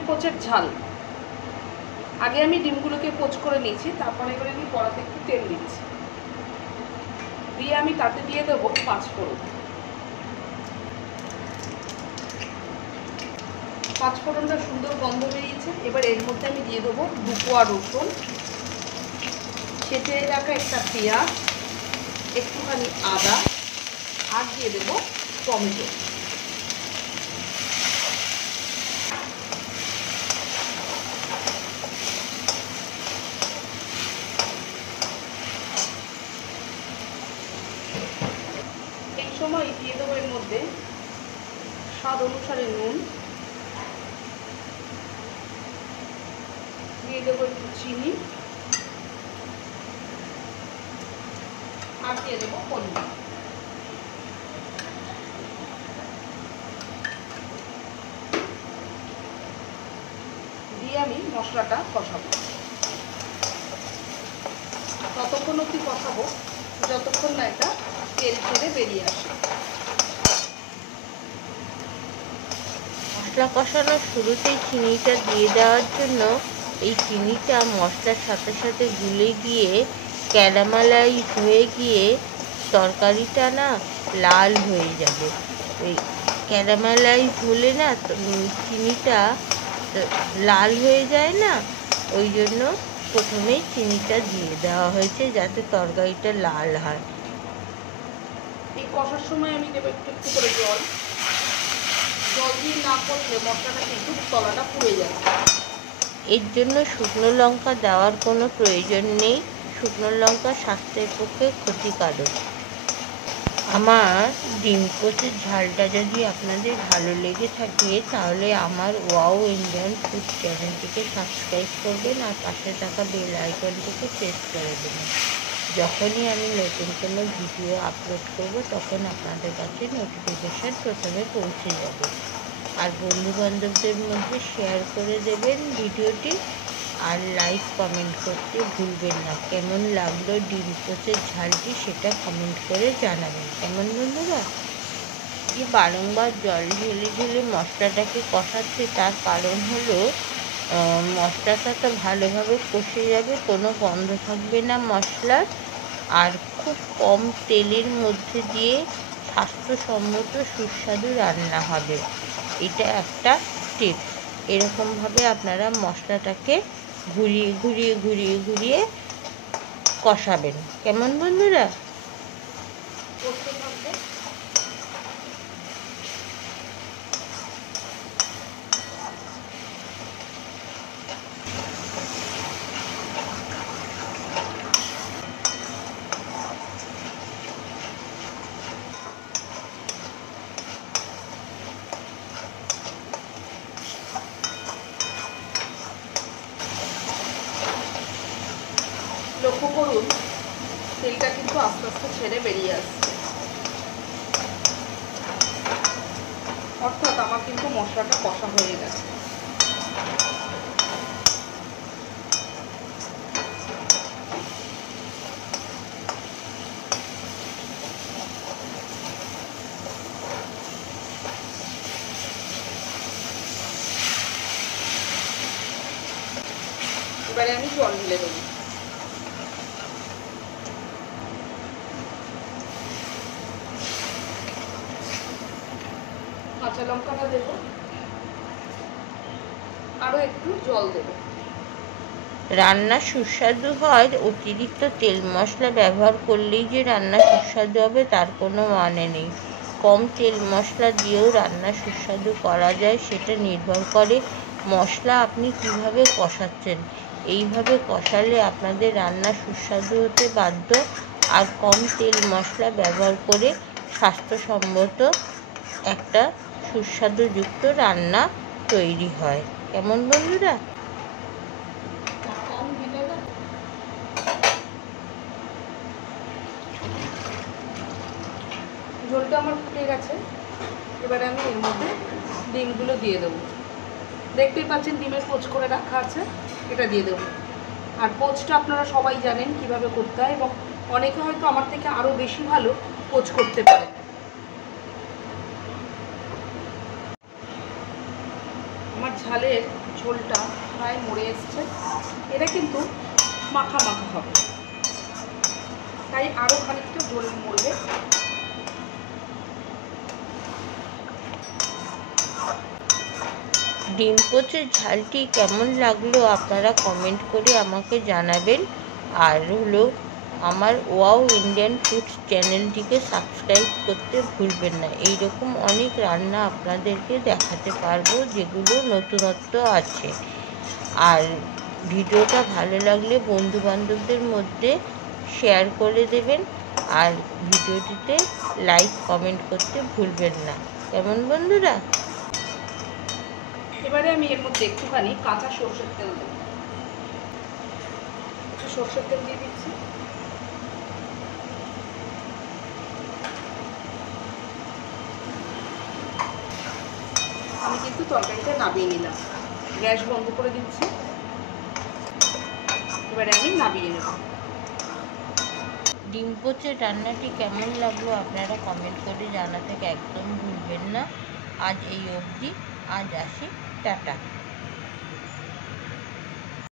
ডিমের পোচের ঝাল। আগে আমি ডিমগুলোকে পোচ করে নিয়েছি, তারপরে এবারে আমি কড়াতে একটু তেল দিচ্ছি, দিয়ে আমি তাতে দিয়ে দেবো 5 ফোড়ন। 5 ফোড়নটা সুন্দর গন্ধ বেরিয়েছে। এবার এর মধ্যে আমি দিয়ে দেবো 2 কোয়া রসুন, ছেঁচে রাখা একটা পেঁয়াজ, একটুখানি আদা, আর দিয়ে দেবো টমেটো। এই সময় দিয়ে দেবো এর মধ্যে স্বাদ অনুসারে নুন, দিয়ে দেবো একটু চিনি, আর দিয়ে দেবো হলুদ। দিয়ে আমি মশলাটা কষাবো। ততক্ষণ অবধি কষাবো যতক্ষণ না এটা তেল ছেড়ে বেরিয়ে আসে। মশলা কষানোর শুরুতেই চিনিটা দিয়ে দেওয়ার জন্য এই চিনিটা মশলার সাথে সাথে গুলে গিয়ে ক্যারামেলাইজ হয়ে গিয়ে তরকারিটা না লাল হয়ে যাবে। ওই ক্যারামেলাইজ হলে না চিনিটা লাল হয়ে যায় না, ওই জন্য প্রথমেই চিনিটা দিয়ে দেওয়া হয়েছে যাতে তরকারিটা লাল হয়। এই কষার সময় আমি দেবো একটু একটু করে জল। জল দিয়ে না করলে মশলাটা কিন্তু তলাটা পুড়ে যাবে। এর জন্য শুকনো লঙ্কা দেওয়ার কোনো প্রয়োজন নেই। শুকনো লঙ্কা স্বাস্থ্যের পক্ষে ক্ষতিকারক। আমার ডিম পোচের ঝালটা যদি আপনাদের ভালো লেগে থাকে তাহলে আমার ওয়াও ইন্ডিয়ান ফুড চ্যানেলটিকে সাবস্ক্রাইব করবেন আর পাশে থাকা বেল আইকনটিকে প্রেস করে দেবেন। যখনই আমি নতুন কোনো ভিডিও আপলোড করব তখন আপনাদের কাছে নোটিফিকেশান প্রথমে পৌঁছে যাবে। আর বন্ধুবান্ধবদের মধ্যে শেয়ার করে দেবেন ভিডিওটি, আর লাইক কমেন্ট করতে ভুলবেন না। কেমন লাগলো ডিম পোচের ঝালটি সেটা কমেন্ট করে জানাবেন। কেমন বন্ধুরা? যে বারংবার জল ঢেলে ঢেলে মশলাটাকে কষাচ্ছি তার কারণ হলো মশলাটা তো ভালোভাবে কষে যাবে, কোনো গন্ধ থাকবে না মশলার, আর খুব কম তেলের মধ্যে দিয়ে স্বাস্থ্যসম্মত সুস্বাদু রান্না হবে। এটা একটা টিপস। এরকমভাবে আপনারা মশলাটাকে ঘুরিয়ে ঘুরিয়ে ঘুরিয়ে ঘুরিয়ে কষাবেন। কেমন বন্ধুরা? লক্ষ্য করুন তেলটা কিন্তু আস্তে আস্তে ছেড়ে বেরিয়ে আসছে, অর্থাৎ আমার কিন্তু মশলাটা কষা হয়ে গেছে। এবারে আমি জল ঢেলে দেবো। কাঁচা লঙ্কাটা দেবো, আরও একটু জল দেবো। রান্না সুস্বাদু হয় অতিরিক্ত তেল মশলা ব্যবহার করলেই যে রান্না সুস্বাদু হবে তার কোনো মানে নেই। কম তেল মশলা দিয়েও রান্না সুস্বাদু করা যায়, সেটা নির্ভর করে মশলা আপনি কিভাবে কষাচ্ছেন। এইভাবে কষালে আপনাদের রান্না সুস্বাদু হতে বাধ্য। আর কম তেল মশলা ব্যবহার করে স্বাস্থ্যসম্মত একটা সুস্বাদুযুক্ত রান্না তৈরি হয়। কেমন বন্ধুরা? ঝোলটা আমার ফুটে গেছে। এবারে আমি এর মধ্যে ডিমগুলো দিয়ে দেবো। দেখতেই পাচ্ছেন ডিমের পোচ করে রাখা আছে, এটা দিয়ে দেবো। আর পোচটা আপনারা সবাই জানেন কিভাবে করতে হয়, এবং অনেকে হয়তো আমার থেকে আরও বেশি ভালো পোচ করতে পারে। আমার ঝালের ঝোলটা প্রায় মরে এসছে। এটা কিন্তু মাখা মাখা হবে, তাই আরও খানিকটা ঝোল মরবে। ডিম পোচের ঝালটি কেমন লাগলো আপনারা কমেন্ট করে আমাকে জানাবেন। আর হলো আমার ওয়াও ইন্ডিয়ান ফুডস চ্যানেলটিকে সাবস্ক্রাইব করতে ভুলবেন না। এইরকম অনেক রান্না আপনাদেরকে দেখাতে পারবো যেগুলো নতুনত্ব আছে। আর ভিডিওটা ভালো লাগলে বন্ধুবান্ধবদের মধ্যে শেয়ার করে দেবেন। আর ভিডিওটিতে লাইক কমেন্ট করতে ভুলবেন না, কেমন বন্ধুরা? এবারে আমি এর মধ্যে একটুখানি কাঁচা সরষের তেল দেবো। সরষের তেল দিয়ে দিচ্ছি। আমি কিন্তু তরকারিটা নামিয়ে নিলাম, গ্যাস বন্ধ করে দিচ্ছি। এবারে আমি নামিয়ে নেব। ডিম পোচের রান্নাটি কেমন লাগলো আপনারা কমেন্ট করে জানাতে একদম ভুলবেন না। আজ এই অবধি, আজ আসি, টাটা।